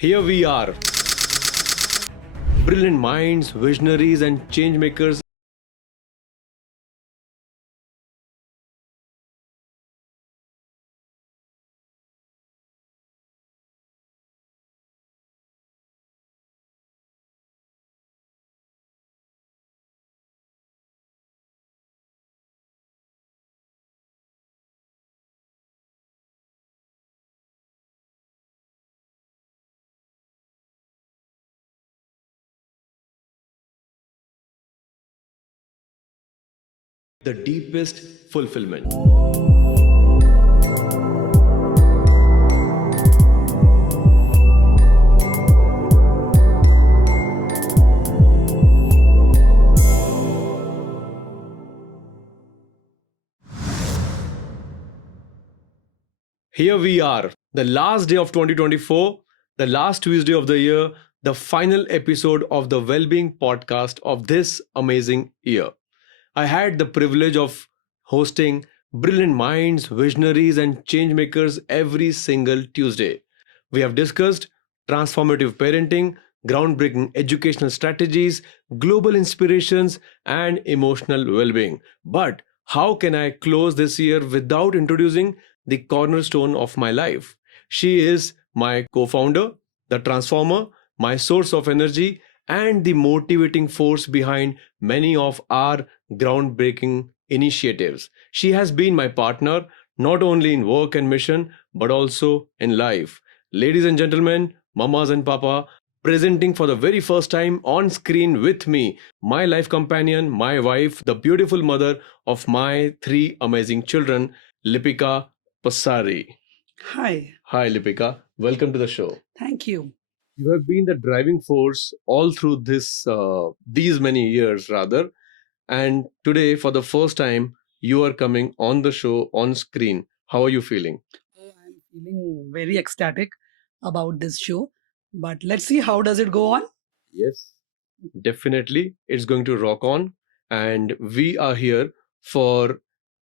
Here we are, brilliant minds, visionaries, and changemakers. The deepest fulfillment. Here we are, the last day of 2024, the last Tuesday of the year, the final episode of the Wellbeing podcast of this amazing year. I had the privilege of hosting brilliant minds, visionaries, and changemakers every single Tuesday. We have discussed transformative parenting, groundbreaking educational strategies, global inspirations, and emotional well being. But how can I close this year without introducing the cornerstone of my life? She is my co founder, the transformer, my source of energy, and the motivating force behind many of our groundbreaking initiatives. She has been my partner not only in work and mission, but also in life. Ladies and gentlemen, mamas and papa, presenting for the very first time on screen with me, my life companion, my wife, the beautiful mother of my three amazing children, Lipika Pasari. Hi, Hi, Lipika. Welcome to the show. thank you. You have been the driving force all through these many years, rather. And today, for the first time, you are coming on the show on screen. How are you feeling? I'm feeling very ecstatic about this show, but let's see how does it go on. Yes, definitely. It's going to rock on. And we are here for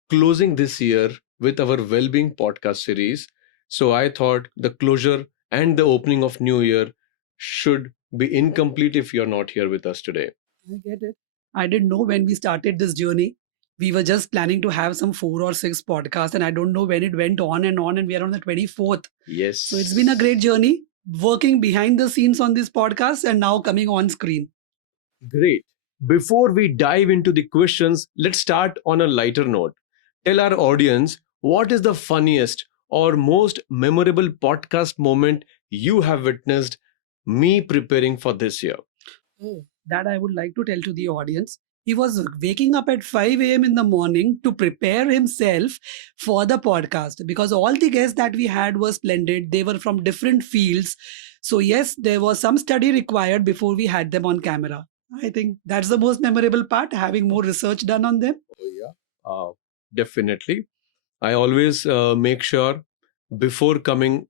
closing this year with our Wellbeing podcast series. So I thought the closure and the opening of New Year should be incomplete if you're not here with us today. I get it. I didn't know when we started this journey. We were just planning to have some 4 or 6 podcasts, and I don't know when it went on, and we are on the 24th. Yes. So it's been a great journey working behind the scenes on this podcast and now coming on screen. Great. Before we dive into the questions, let's start on a lighter note. Tell our audience what is the funniest or most memorable podcast moment you have witnessed me preparing for this year. Oh, that I would like to tell to the audience. He was waking up at 5 a.m. in the morning to prepare himself for the podcast because all the guests that we had were splendid. They were from different fields. So, yes, there was some study required before we had them on camera. I think that's the most memorable part, having more research done on them. Oh, yeah. Definitely. I always make sure before coming,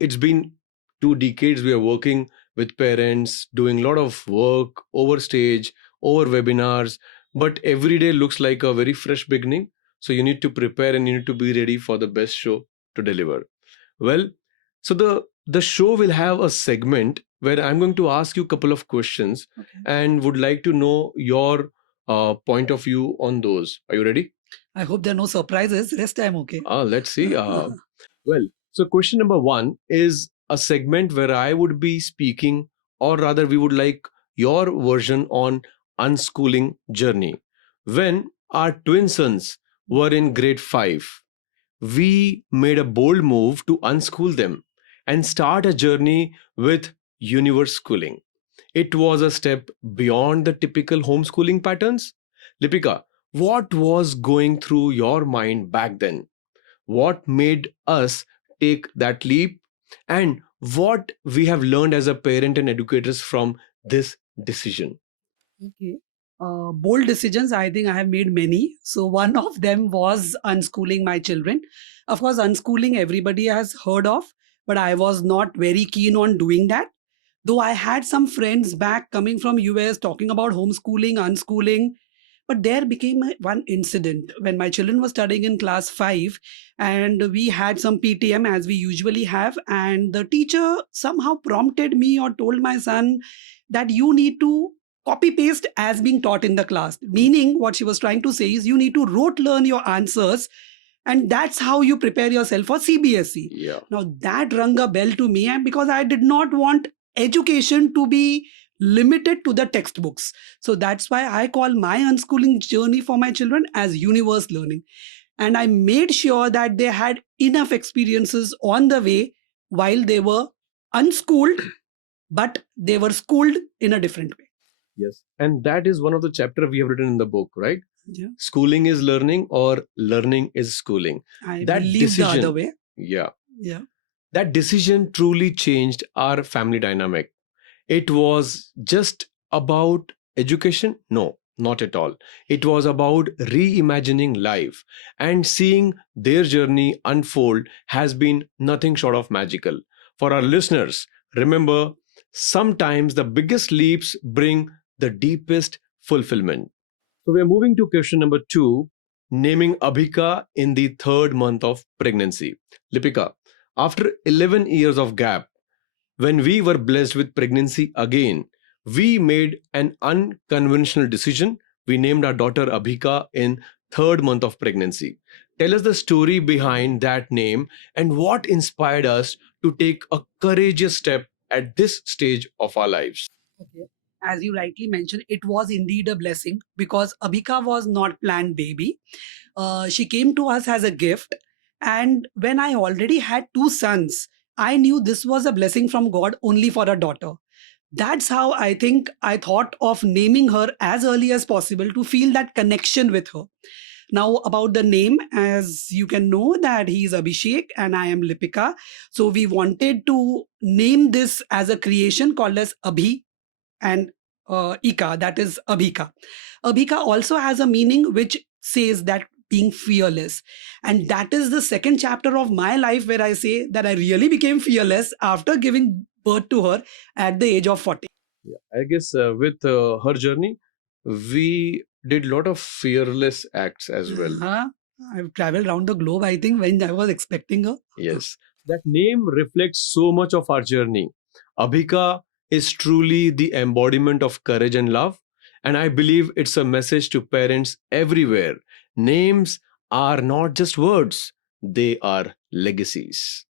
it's been 2 decades we are working with parents, doing a lot of work over stage, over webinars, but every day looks like a very fresh beginning. So you need to prepare and you need to be ready for the best show to deliver. Well, so the show will have a segment where I'm going to ask you a couple of questions Okay. and would like to know your point of view on those. Are you ready? I hope there are no surprises. Rest I'm okay. Let's see. Well, so question number one is a segment where I would be speaking, or rather, we would like your version on unschooling journey. When our twin sons were in grade 5, we made a bold move to unschool them and start a journey with universe schooling. It was a step beyond the typical homeschooling patterns. Lipika, what was going through your mind back then? What made us take that leap? And what we have learned as a parent and educators from this decision? Okay. Bold decisions, I think I have made many. So, one of them was unschooling my children. Of course, unschooling everybody has heard of, but I was not very keen on doing that. Though I had some friends back coming from US talking about homeschooling, unschooling, But there became one incident when my children were studying in class 5, and we had some PTM as we usually have, and the teacher somehow prompted me or told my son that you need to copy paste as being taught in the class, meaning what she was trying to say is you need to rote learn your answers, and that's how you prepare yourself for CBSE. Yeah. Now that rung a bell to me, and because I did not want education to be limited to the textbooks, so that's why I call my unschooling journey for my children as universe learning. And I made sure that they had enough experiences on the way while they were unschooled, but they were schooled in a different way. Yes. And that is one of the chapter we have written in the book, right? Yeah. Schooling is learning or learning is schooling. I That believe the other decision, way. yeah, Yeah. that decision truly changed our family dynamic. It was just about education? No, not at all. It was about reimagining life, and seeing their journey unfold has been nothing short of magical. For our listeners, remember, sometimes the biggest leaps bring the deepest fulfillment. So we are moving to question number 2, naming Abhika in the third month of pregnancy. Lipika, after 11 years of gap, when we were blessed with pregnancy again, we made an unconventional decision. We named our daughter Abhika in third month of pregnancy. Tell us the story behind that name and what inspired us to take a courageous step at this stage of our lives. Okay. As you rightly mentioned, it was indeed a blessing because Abhika was not planned baby. She came to us as a gift. And when I already had two sons, I knew this was a blessing from God only for a daughter. That's how I think I thought of naming her as early as possible to feel that connection with her. Now, about the name, as you can know, that he is Abhishek and I am Lipika. So, we wanted to name this as a creation called as Abhi and Ika, that is Abhika. Abhika also has a meaning which says that being fearless. And that is the second chapter of my life where I say that I really became fearless after giving birth to her at the age of 40. Yeah, I guess with her journey, we did lot of fearless acts as well. Huh? I've traveled around the globe, I think, when I was expecting her. Yes, that name reflects so much of our journey. Abhika is truly the embodiment of courage and love, and I believe it's a message to parents everywhere. Names are not just words, they are legacies.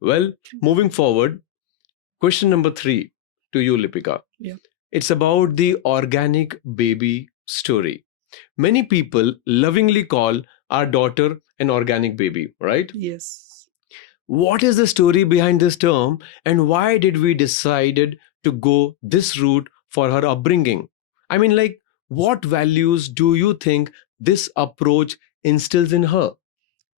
Well, moving forward, question number 3 to you, Lipika. Yeah. It's about the organic baby story. Many people lovingly call our daughter an organic baby, right? Yes. What is the story behind this term, and why did we decided to go this route for her upbringing? I mean, like, what values do you think this approach instills in her?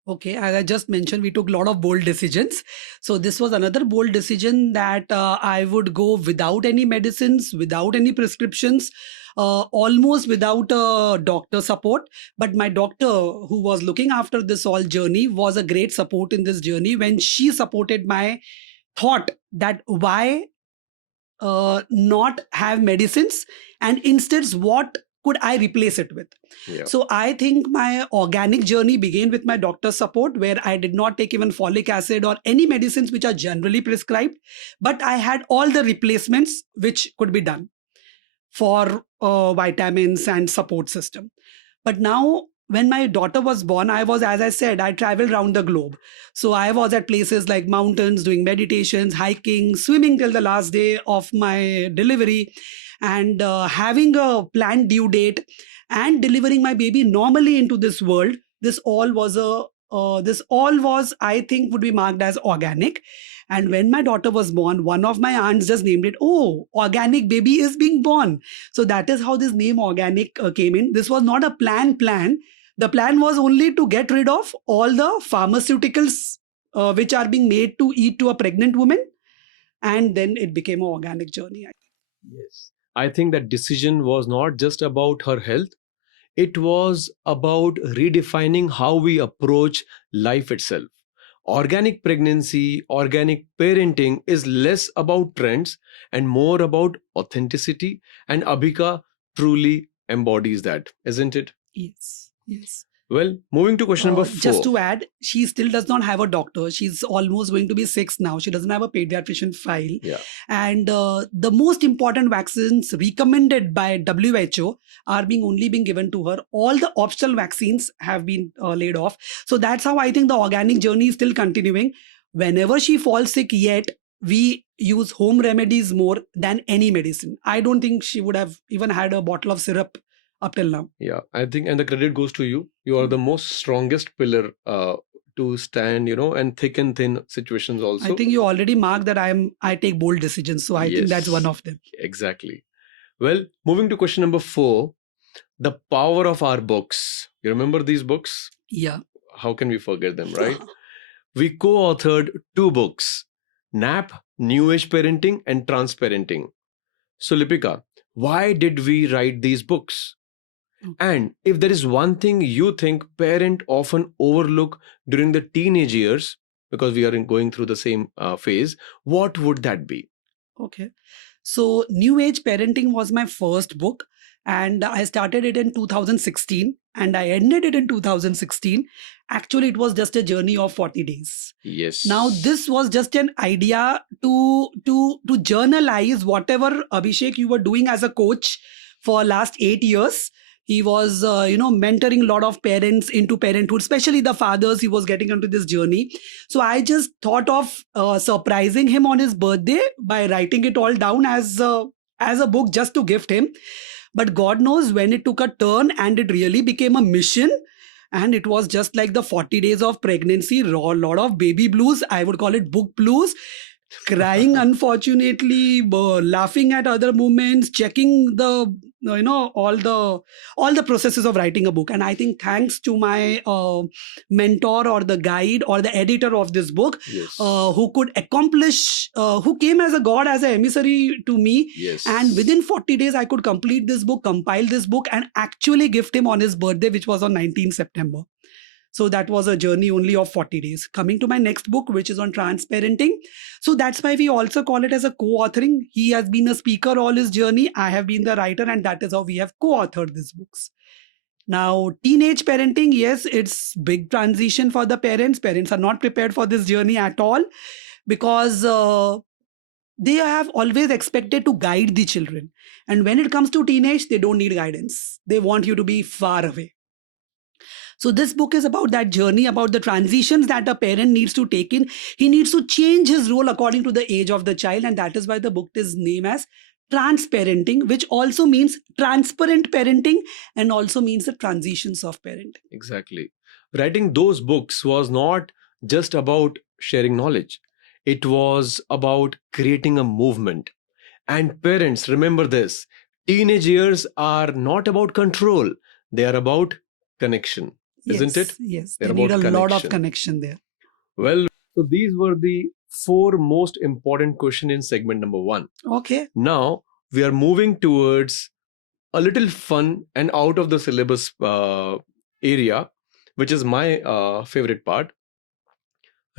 Okay, as I just mentioned, we took a lot of bold decisions. So this was another bold decision that I would go without any medicines, without any prescriptions, almost without a doctor support. But my doctor, who was looking after this all journey, was a great support in this journey when she supported my thought that why not have medicines, and instead what could I replace it with. Yeah. So I think my organic journey began with my doctor's support, where I did not take even folic acid or any medicines which are generally prescribed, but I had all the replacements which could be done for vitamins and support system. But now, when my daughter was born, I was, as I said, I traveled around the globe. So I was at places like mountains, doing meditations, hiking, swimming till the last day of my delivery, and having a planned due date and delivering my baby normally into this world. This all was, I think, would be marked as organic. And when my daughter was born, one of my aunts just named it, oh, organic baby is being born. So that is how this name organic came in. This was not a plan. The plan was only to get rid of all the pharmaceuticals which are being made to eat to a pregnant woman. And then it became an organic journey. Yes. I think that decision was not just about her health, it was about redefining how we approach life itself. Organic pregnancy, organic parenting is less about trends and more about authenticity, and Abhika truly embodies that, isn't it? Yes. Yes. Well, moving to question number 4. Just to add, she still does not have a doctor. She's almost going to be 6 now. She doesn't have a pediatrician file. Yeah. And the most important vaccines recommended by WHO are only being given to her. All the optional vaccines have been laid off. So that's how I think the organic journey is still continuing. Whenever she falls sick yet, we use home remedies more than any medicine. I don't think she would have even had a bottle of syrup up till now. Yeah, I think, and the credit goes to you. You are the most strongest pillar to stand, and thick and thin situations also. I think you already marked that I take bold decisions. So I think that's one of them. Exactly. Well, moving to question number 4, the power of our books. You remember these books? Yeah. How can we forget them, right? We co-authored 2 books, NAP, New Age Parenting and Transparenting. So Lipika, why did we write these books? And if there is one thing you think parents often overlook during the teenage years, because we are going through the same phase, what would that be? Okay. So New Age Parenting was my first book, and I started it in 2016 and I ended it in 2016. Actually, it was just a journey of 40 days. Yes. Now, this was just an idea to journalize whatever, Abhishek, you were doing as a coach for last 8 years. He was, mentoring a lot of parents into parenthood, especially the fathers. He was getting into this journey. So I just thought of surprising him on his birthday by writing it all down as a book just to gift him. But God knows when it took a turn and it really became a mission. And it was just like the 40 days of pregnancy, lot of baby blues. I would call it book blues. Crying, unfortunately, laughing at other moments, checking the all the processes of writing a book. And I think thanks to my mentor or the guide or the editor of this book, who could accomplish, who came as a god, as an emissary to me. And within 40 days I could complete this book, compile this book, and actually gift him on his birthday, which was on 19th September. So that was a journey only of 40 days. Coming to my next book, which is on transparenting. So that's why we also call it as a co-authoring. He has been a speaker all his journey. I have been the writer, and that is how we have co-authored these books. Now, teenage parenting, yes, it's big transition for the parents. Parents are not prepared for this journey at all because they have always expected to guide the children. And when it comes to teenage, they don't need guidance. They want you to be far away. So this book is about that journey, about the transitions that a parent needs to take in. He needs to change his role according to the age of the child. And that is why the book is named as Transparenting, which also means transparent parenting and also means the transitions of parenting. Exactly. Writing those books was not just about sharing knowledge. It was about creating a movement. And parents, remember this. Teenage years are not about control. They are about connection. Isn't it? Yes, they need a lot of connection there. Well, so these were the 4 most important questions in segment number 1. Okay. Now we are moving towards a little fun and out of the syllabus area, which is my favorite part,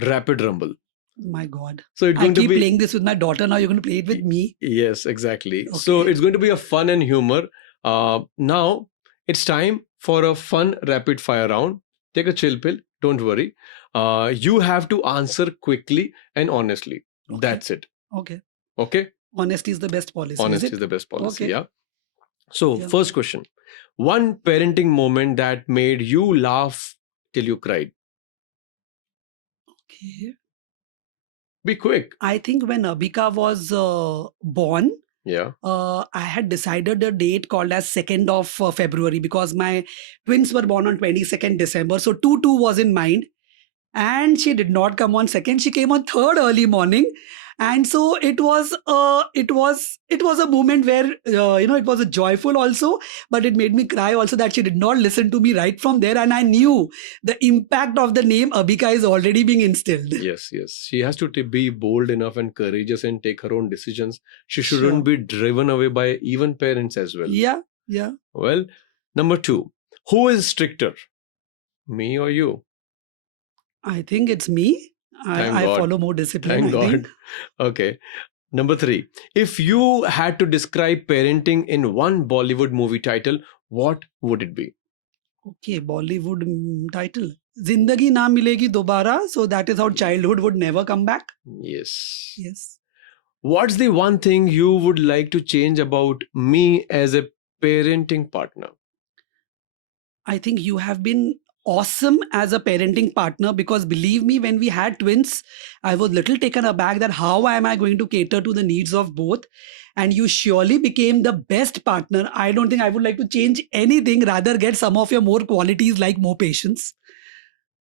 Rapid Rumble. My God. So it's going I keep playing this with my daughter. Now you're going to play it with me. Yes, exactly. Okay. So it's going to be a fun and humor. Now it's time for a fun rapid fire round. Take a chill pill. Don't worry. You have to answer quickly and honestly. Okay. That's it. Okay. Okay. Honesty is the best policy. Honesty is the best policy. Okay. Yeah. So first question. One parenting moment that made you laugh till you cried. Okay. Be quick. I think when ABhika was born, I had decided a date called as 2nd of February because my twins were born on 22nd December. So 2-2 was in mind. And she did not come on 2nd. She came on 3rd early morning. And so it was a moment where, it was a joyful also, but it made me cry also that she did not listen to me right from there. And I knew the impact of the name ABhika is already being instilled. Yes. She has to be bold enough and courageous and take her own decisions. She shouldn't be driven away by even parents as well. Yeah. Well, number 2, who is stricter? Me or you? I think it's me. I follow more discipline. Thank God. Okay. Number 3. If you had to describe parenting in one Bollywood movie title, what would it be? Okay, Bollywood title. Zindagi na milegi dobara. So that is how childhood would never come back. Yes. Yes. What's the one thing you would like to change about me as a parenting partner? I think you have been awesome as a parenting partner, because believe me, when we had twins, I was little taken aback that how am I going to cater to the needs of both? And you surely became the best partner. I don't think I would like to change anything, rather get some of your more qualities like more patience.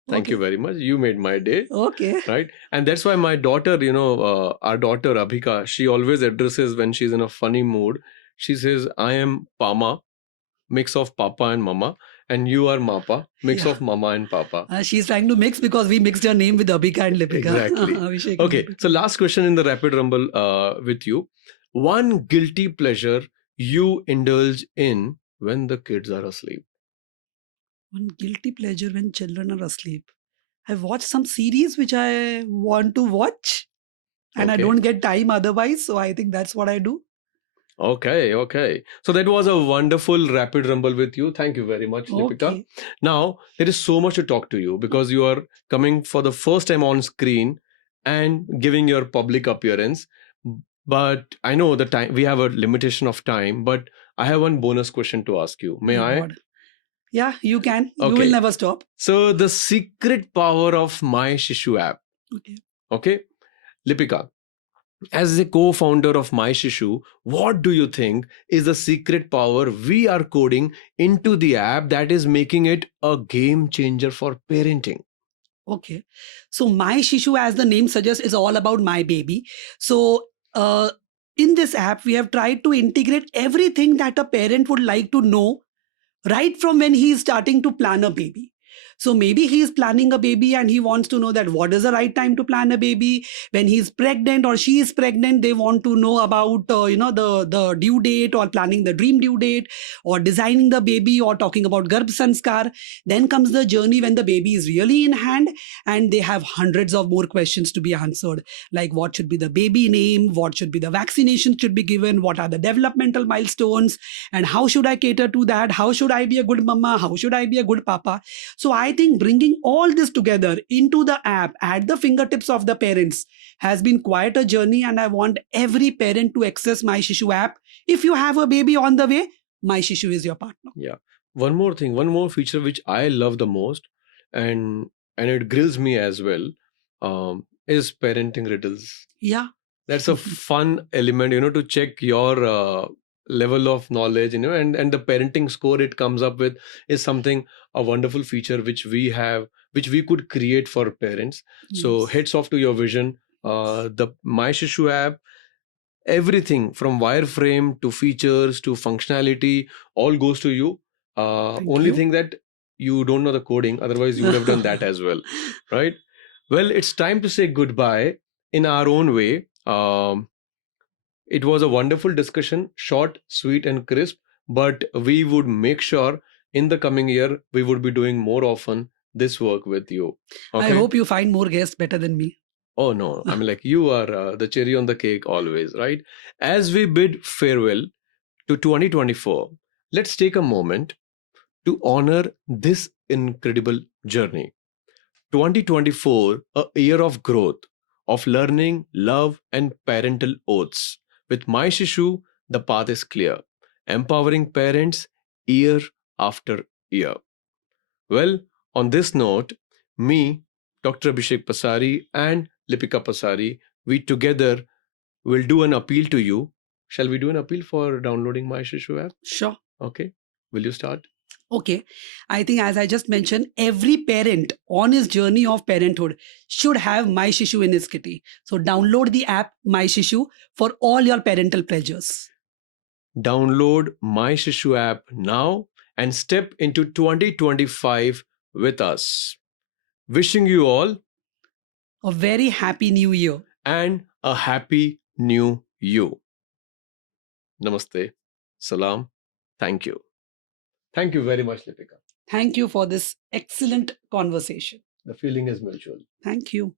Thank you very much. You made my day. Okay. Right. And that's why my daughter, our daughter ABhika, she always addresses when she's in a funny mood. She says, I am Pama, mix of Papa and Mama, and you are Mapa, mix Yeah. of Mama and Papa. She's trying to mix because we mixed her name with Abhika and Lipika. Exactly. Abhishek and Okay. Lipika. So last question in the rapid rumble with you. One guilty pleasure you indulge in when the kids are asleep. One guilty pleasure when children are asleep. I watch some series which I want to watch, and I Okay. don't get time otherwise. So I think that's what I do. Okay. So that was a wonderful rapid rumble with you. Thank you very much, Lipika. Okay. Now, there is so much to talk to you because you are coming for the first time on screen and giving your public appearance. But I know the time, we have a limitation of time, but I have one bonus question to ask you. May My I? God. Yeah, you can. You Okay. will never stop. So, the secret power of MyShishu app. Okay. Okay. Lipika, as a co-founder of MyShishu, what do you think is the secret power we are coding into the app that is making it a game changer for parenting? Okay. So my Shishu, as the name suggests, is all about my baby. So in this app, we have tried to integrate everything that a parent would like to know right from when he is starting to plan a baby. So maybe he is planning a baby and he wants to know that what is the right time to plan a baby. When he's pregnant or she is pregnant, they want to know about the due date, or planning the dream due date, or designing the baby, or talking about garbh sanskar. Then comes the journey when the baby is really in hand, and they have hundreds of more questions to be answered, like what should be the baby name, what should be the vaccination should be given, what are the developmental milestones, and how should I cater to that, how should I be a good mama, how should I be a good papa. So I think bringing all this together into the app at the fingertips of the parents has been quite a journey, and I want every parent to access My Shishu app. If you have a baby on the way, My Shishu is your partner. Yeah. One more thing, one more feature which I love the most, and it grills me as well, is parenting riddles. Yeah. That's a fun element, to check your level of knowledge, and the parenting score it comes up with is something, a wonderful feature which we have, which we could create for parents. So Yes. heads off to your vision. The MyShishu app, everything from wireframe to features to functionality, all goes to you. Thank Only you. thing that you don't know the coding, otherwise you would have done that as well, right? Well, it's time to say goodbye in our own way. It was a wonderful discussion, short, sweet, and crisp, but we would make sure in the coming year we would be doing more often this work with you. I Okay? hope you find more guests better than me. Oh no, I mean, like, you are the cherry on the cake always, right? As we bid farewell to 2024, let's take a moment to honor this incredible journey. 2024, a year of growth, of learning, love, and parental oaths. With MyShishu, the path is clear, empowering parents year after year. Well, on this note, me, Dr. Abhishek Pasari, and Lipika Pasari, we together will do an appeal to you. Shall we do an appeal for downloading MyShishu app? Sure. Okay. Will you start? Okay. I think, as I just mentioned, every parent on his journey of parenthood should have My Shishu in his kitty. So download the app My Shishu for all your parental pleasures. Download MyShishu app now and step into 2025 with us. Wishing you all A very happy new year. and a happy new you. Namaste. Salam. Thank you. Thank you very much, Lipika. Thank you for this excellent conversation. The feeling is mutual. Thank you.